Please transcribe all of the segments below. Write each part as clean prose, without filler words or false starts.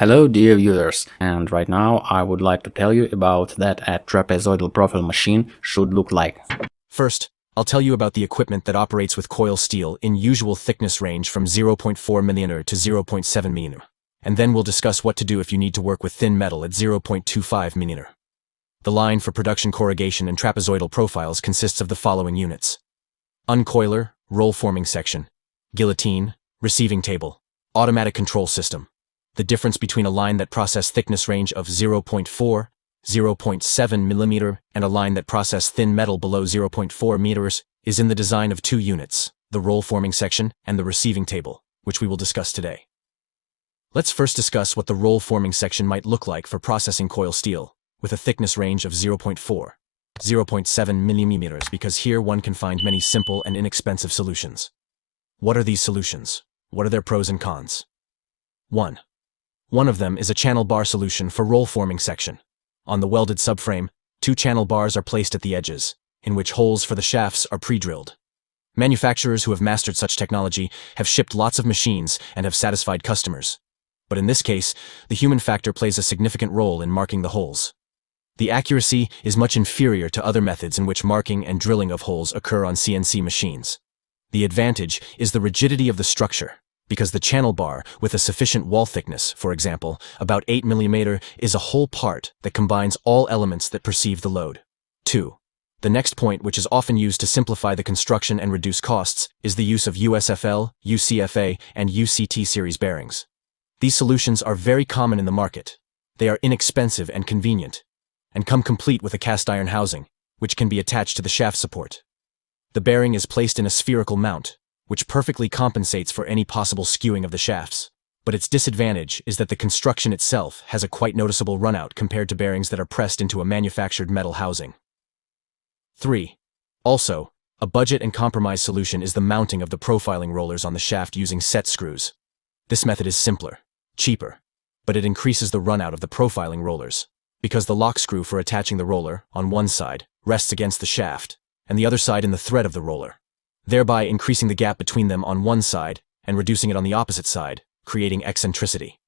Hello dear viewers, and right now I would like to tell you about that a trapezoidal profile machine should look like. First, I'll tell you about the equipment that operates with coil steel in usual thickness range from 0.4 mm to 0.7 mm. And then we'll discuss what to do if you need to work with thin metal at 0.25 mm. The line for production corrugation and trapezoidal profiles consists of the following units: uncoiler, roll forming section, guillotine, receiving table, automatic control system. The difference between a line that process thickness range of 0.4, 0.7 mm and a line that process thin metal below 0.4 meters is in the design of two units, the roll forming section and the receiving table, which we will discuss today. Let's first discuss what the roll forming section might look like for processing coil steel, with a thickness range of 0.4, 0.7 millimeters, because here one can find many simple and inexpensive solutions. What are these solutions? What are their pros and cons? 1. One of them is a channel bar solution for roll forming section. On the welded subframe, two channel bars are placed at the edges, in which holes for the shafts are pre-drilled. Manufacturers who have mastered such technology have shipped lots of machines and have satisfied customers. But in this case, the human factor plays a significant role in marking the holes. The accuracy is much inferior to other methods in which marking and drilling of holes occur on CNC machines. The advantage is the rigidity of the structure, because the channel bar, with a sufficient wall thickness, for example, about 8 mm, is a whole part that combines all elements that perceive the load. 2. The next point, which is often used to simplify the construction and reduce costs, is the use of USFL, UCFA, and UCT series bearings. These solutions are very common in the market. They are inexpensive and convenient, and come complete with a cast iron housing, which can be attached to the shaft support. The bearing is placed in a spherical mount, which perfectly compensates for any possible skewing of the shafts. But its disadvantage is that the construction itself has a quite noticeable runout compared to bearings that are pressed into a manufactured metal housing. 3. Also, a budget and compromise solution is the mounting of the profiling rollers on the shaft using set screws. This method is simpler, cheaper, but it increases the runout of the profiling rollers, because the lock screw for attaching the roller, on one side, rests against the shaft, and the other side in the thread of the roller, thereby increasing the gap between them on one side and reducing it on the opposite side, creating eccentricity.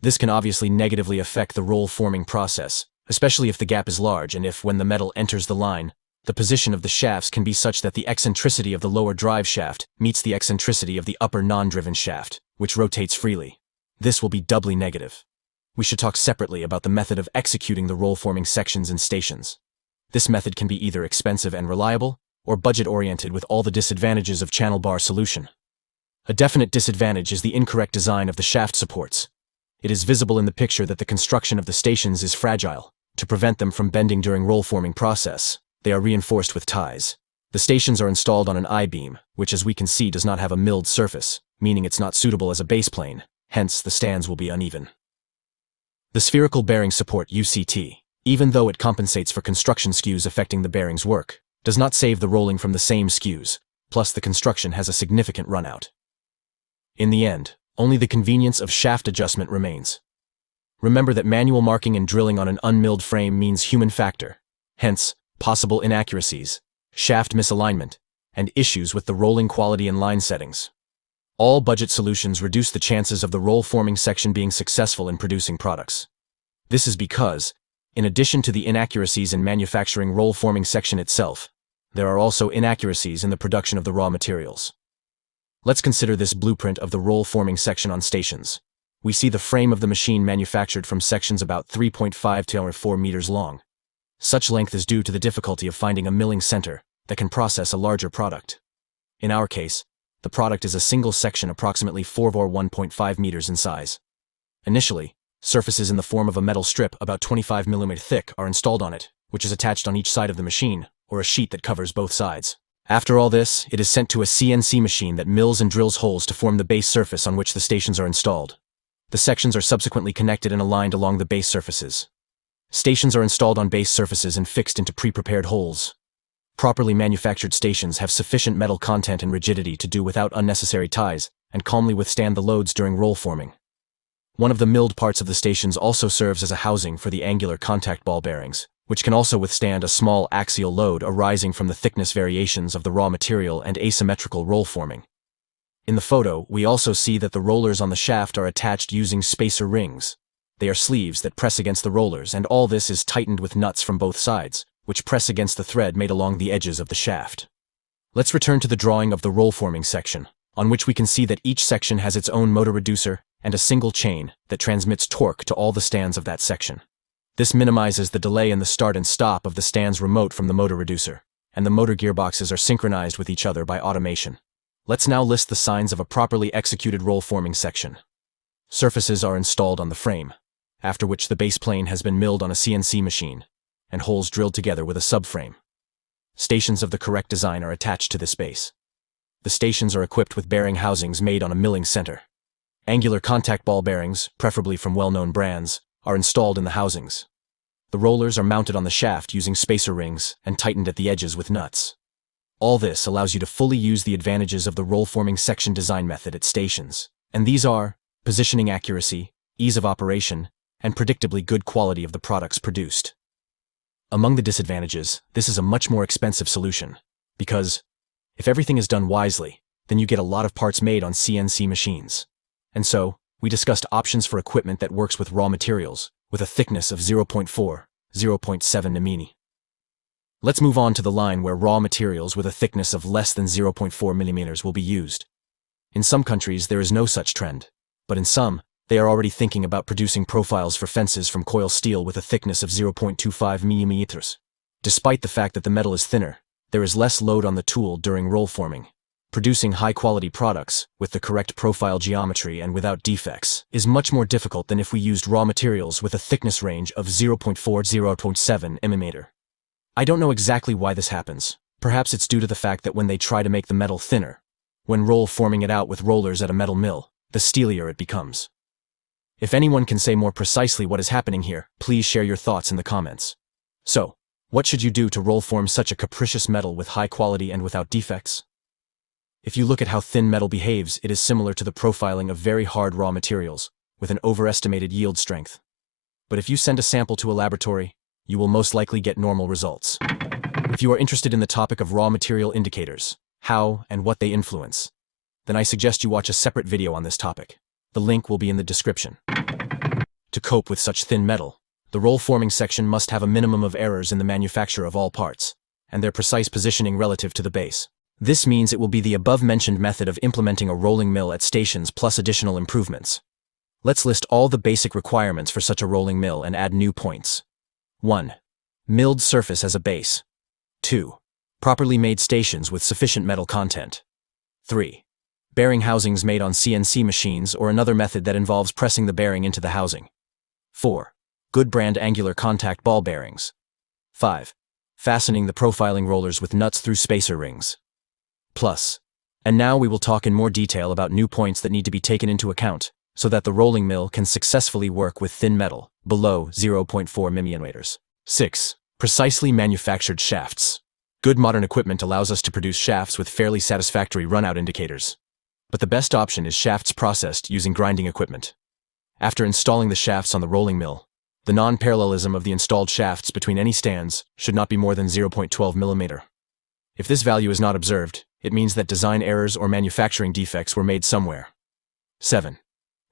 This can obviously negatively affect the roll forming process, especially if the gap is large and if, when the metal enters the line, the position of the shafts can be such that the eccentricity of the lower drive shaft meets the eccentricity of the upper non-driven shaft, which rotates freely. This will be doubly negative. We should talk separately about the method of executing the roll forming sections and stations. This method can be either expensive and reliable, or budget-oriented with all the disadvantages of channel bar solution. A definite disadvantage is the incorrect design of the shaft supports. It is visible in the picture that the construction of the stations is fragile. To prevent them from bending during roll forming process, they are reinforced with ties. The stations are installed on an I-beam, which, as we can see, does not have a milled surface, meaning it's not suitable as a base plane, hence the stands will be uneven. The spherical bearing support UCT, even though it compensates for construction skews affecting the bearing's work, does not save the rolling from the same skews, plus the construction has a significant runout. In the end, only the convenience of shaft adjustment remains. Remember that manual marking and drilling on an unmilled frame means human factor, hence possible inaccuracies, shaft misalignment, and issues with the rolling quality and line settings. All budget solutions reduce the chances of the roll forming section being successful in producing products. This is because, in addition to the inaccuracies in manufacturing roll forming section itself, there are also inaccuracies in the production of the raw materials. Let's consider this blueprint of the roll forming section on stations. We see the frame of the machine manufactured from sections about 3.5 to 4 meters long. Such length is due to the difficulty of finding a milling center that can process a larger product. In our case, the product is a single section approximately 4 or 1.5 meters in size. Initially, surfaces in the form of a metal strip about 25 mm thick are installed on it, which is attached on each side of the machine, or a sheet that covers both sides. After all this, it is sent to a CNC machine that mills and drills holes to form the base surface on which the stations are installed. The sections are subsequently connected and aligned along the base surfaces. Stations are installed on base surfaces and fixed into pre-prepared holes. Properly manufactured stations have sufficient metal content and rigidity to do without unnecessary ties and calmly withstand the loads during roll forming. One of the milled parts of the stations also serves as a housing for the angular contact ball bearings, which can also withstand a small axial load arising from the thickness variations of the raw material and asymmetrical roll forming. In the photo, we also see that the rollers on the shaft are attached using spacer rings. They are sleeves that press against the rollers, and all this is tightened with nuts from both sides, which press against the thread made along the edges of the shaft. Let's return to the drawing of the roll-forming section, on which we can see that each section has its own motor reducer and a single chain that transmits torque to all the stands of that section. This minimizes the delay in the start and stop of the stands remote from the motor reducer, and the motor gearboxes are synchronized with each other by automation. Let's now list the signs of a properly executed roll-forming section. Surfaces are installed on the frame, after which the base plane has been milled on a CNC machine, and holes drilled together with a subframe. Stations of the correct design are attached to this base. The stations are equipped with bearing housings made on a milling center. Angular contact ball bearings, preferably from well-known brands, are installed in the housings. The rollers are mounted on the shaft using spacer rings and tightened at the edges with nuts. All this allows you to fully use the advantages of the roll-forming section design method at stations, and these are positioning accuracy, ease of operation, and predictably good quality of the products produced. Among the disadvantages, this is a much more expensive solution, because if everything is done wisely, then you get a lot of parts made on CNC machines. And so, we discussed options for equipment that works with raw materials, with a thickness of 0.4, 0.7 mm. Let's move on to the line where raw materials with a thickness of less than 0.4 mm will be used. In some countries, there is no such trend, but in some, they are already thinking about producing profiles for fences from coil steel with a thickness of 0.25 mm. Despite the fact that the metal is thinner, there is less load on the tool during roll forming. Producing high-quality products, with the correct profile geometry and without defects, is much more difficult than if we used raw materials with a thickness range of 0.4–0.7 mm. I don't know exactly why this happens. Perhaps it's due to the fact that when they try to make the metal thinner, when roll forming it out with rollers at a metal mill, the steelier it becomes. If anyone can say more precisely what is happening here, please share your thoughts in the comments. So, what should you do to roll form such a capricious metal with high quality and without defects? If you look at how thin metal behaves, it is similar to the profiling of very hard raw materials, with an overestimated yield strength. But if you send a sample to a laboratory, you will most likely get normal results. If you are interested in the topic of raw material indicators, how and what they influence, then I suggest you watch a separate video on this topic. The link will be in the description. To cope with such thin metal, the roll forming section must have a minimum of errors in the manufacture of all parts, and their precise positioning relative to the base. This means it will be the above-mentioned method of implementing a rolling mill at stations plus additional improvements. Let's list all the basic requirements for such a rolling mill and add new points. 1. Milled surface as a base. 2. Properly made stations with sufficient metal content. 3. Bearing housings made on CNC machines or another method that involves pressing the bearing into the housing. 4. Good brand angular contact ball bearings. 5. Fastening the profiling rollers with nuts through spacer rings. Plus. And now we will talk in more detail about new points that need to be taken into account, so that the rolling mill can successfully work with thin metal, below 0.4 mm. 6. Precisely manufactured shafts. Good modern equipment allows us to produce shafts with fairly satisfactory runout indicators. But the best option is shafts processed using grinding equipment. After installing the shafts on the rolling mill, the non-parallelism of the installed shafts between any stands should not be more than 0.12 mm. If this value is not observed, it means that design errors or manufacturing defects were made somewhere. 7.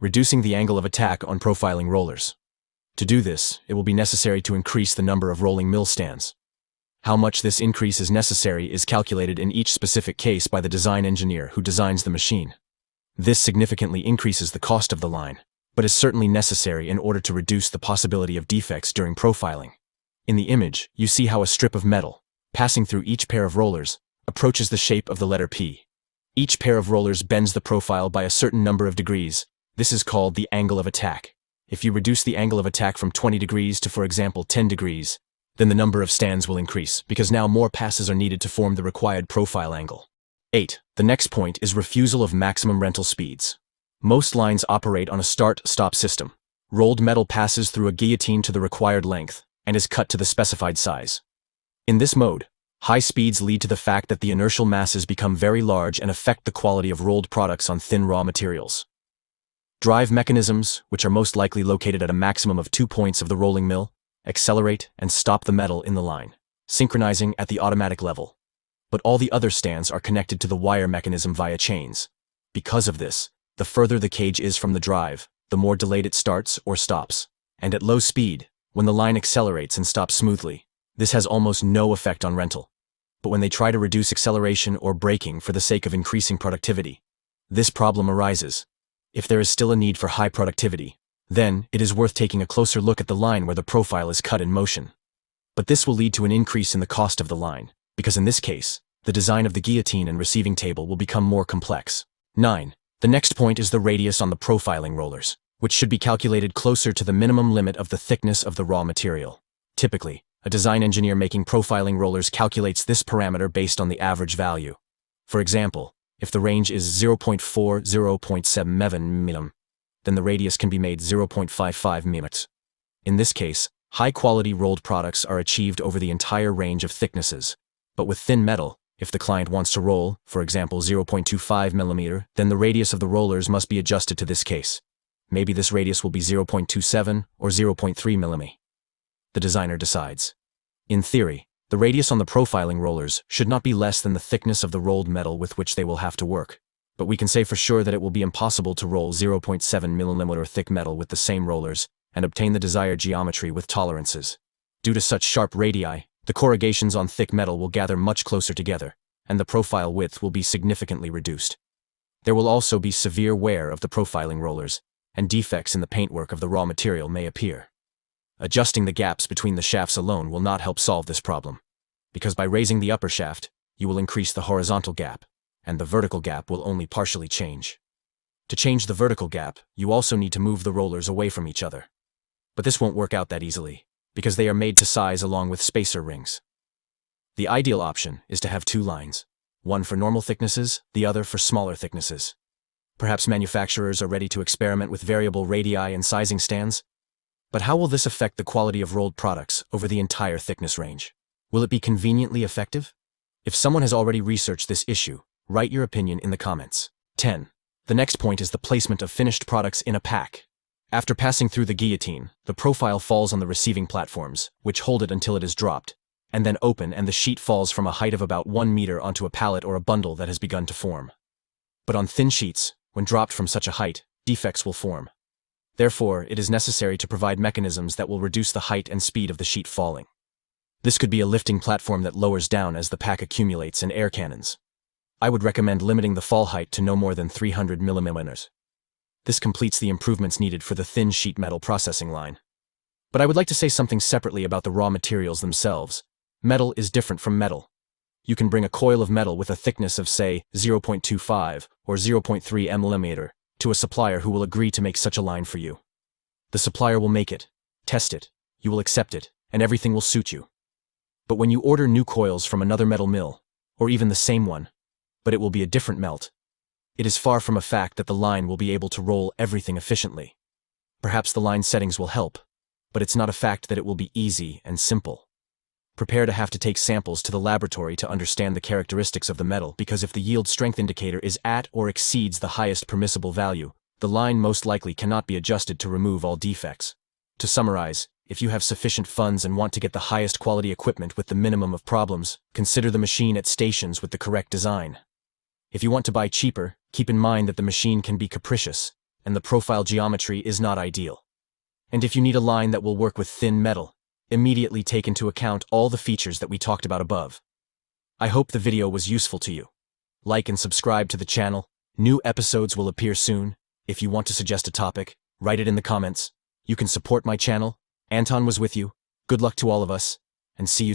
Reducing the angle of attack on profiling rollers. To do this, it will be necessary to increase the number of rolling mill stands. How much this increase is necessary is calculated in each specific case by the design engineer who designs the machine. This significantly increases the cost of the line, but is certainly necessary in order to reduce the possibility of defects during profiling. In the image, you see how a strip of metal, passing through each pair of rollers, approaches the shape of the letter P. Each pair of rollers bends the profile by a certain number of degrees. This is called the angle of attack. If you reduce the angle of attack from 20 degrees to, for example, 10 degrees, then the number of stands will increase, because now more passes are needed to form the required profile angle. 8. The next point is refusal of maximum rental speeds. Most lines operate on a start-stop system. Rolled metal passes through a guillotine to the required length, and is cut to the specified size. In this mode, high speeds lead to the fact that the inertial masses become very large and affect the quality of rolled products on thin raw materials. Drive mechanisms, which are most likely located at a maximum of 2 points of the rolling mill, accelerate and stop the metal in the line, synchronizing at the automatic level. But all the other stands are connected to the wire mechanism via chains. Because of this, the further the cage is from the drive, the more delayed it starts or stops. And at low speed, when the line accelerates and stops smoothly, this has almost no effect on rental. But when they try to reduce acceleration or braking for the sake of increasing productivity, this problem arises. If there is still a need for high productivity, then it is worth taking a closer look at the line where the profile is cut in motion. But this will lead to an increase in the cost of the line, because in this case, the design of the guillotine and receiving table will become more complex. 9. The next point is the radius on the profiling rollers, which should be calculated closer to the minimum limit of the thickness of the raw material. Typically, a design engineer making profiling rollers calculates this parameter based on the average value. For example, if the range is 0.4–0.7 mm, then the radius can be made 0.55 mm. In this case, high-quality rolled products are achieved over the entire range of thicknesses. But with thin metal, if the client wants to roll, for example 0.25 mm, then the radius of the rollers must be adjusted to this case. Maybe this radius will be 0.27 or 0.3 mm. The designer decides. In theory, the radius on the profiling rollers should not be less than the thickness of the rolled metal with which they will have to work. But we can say for sure that it will be impossible to roll 0.7 mm thick metal with the same rollers and obtain the desired geometry with tolerances. Due to such sharp radii, the corrugations on thick metal will gather much closer together, and the profile width will be significantly reduced. There will also be severe wear of the profiling rollers, and defects in the paintwork of the raw material may appear. Adjusting the gaps between the shafts alone will not help solve this problem, because by raising the upper shaft, you will increase the horizontal gap, and the vertical gap will only partially change. To change the vertical gap, you also need to move the rollers away from each other. But this won't work out that easily, because they are made to size along with spacer rings. The ideal option is to have two lines, one for normal thicknesses, the other for smaller thicknesses. Perhaps manufacturers are ready to experiment with variable radii and sizing stands. But how will this affect the quality of rolled products over the entire thickness range? Will it be conveniently effective? If someone has already researched this issue, write your opinion in the comments. 10. The next point is the placement of finished products in a pack. After passing through the guillotine, the profile falls on the receiving platforms, which hold it until it is dropped, and then open and the sheet falls from a height of about 1 meter onto a pallet or a bundle that has begun to form. But on thin sheets, when dropped from such a height, defects will form. Therefore, it is necessary to provide mechanisms that will reduce the height and speed of the sheet falling. This could be a lifting platform that lowers down as the pack accumulates and air cannons. I would recommend limiting the fall height to no more than 300 mm. This completes the improvements needed for the thin sheet metal processing line. But I would like to say something separately about the raw materials themselves. Metal is different from metal. You can bring a coil of metal with a thickness of, say, 0.25 or 0.3 mm to a supplier who will agree to make such a line for you. The supplier will make it, test it, you will accept it, and everything will suit you. But when you order new coils from another metal mill, or even the same one, but it will be a different melt, it is far from a fact that the line will be able to roll everything efficiently. Perhaps the line settings will help, but it's not a fact that it will be easy and simple. Prepare to have to take samples to the laboratory to understand the characteristics of the metal, because if the yield strength indicator is at or exceeds the highest permissible value, the line most likely cannot be adjusted to remove all defects. To summarize, if you have sufficient funds and want to get the highest quality equipment with the minimum of problems, consider the machine at stations with the correct design. If you want to buy cheaper, keep in mind that the machine can be capricious, and the profile geometry is not ideal. And if you need a line that will work with thin metal, immediately take into account all the features that we talked about above. I hope the video was useful to you. Like and subscribe to the channel. New episodes will appear soon. If you want to suggest a topic, write it in the comments. You can support my channel. Anton was with you. Good luck to all of us, and see you soon.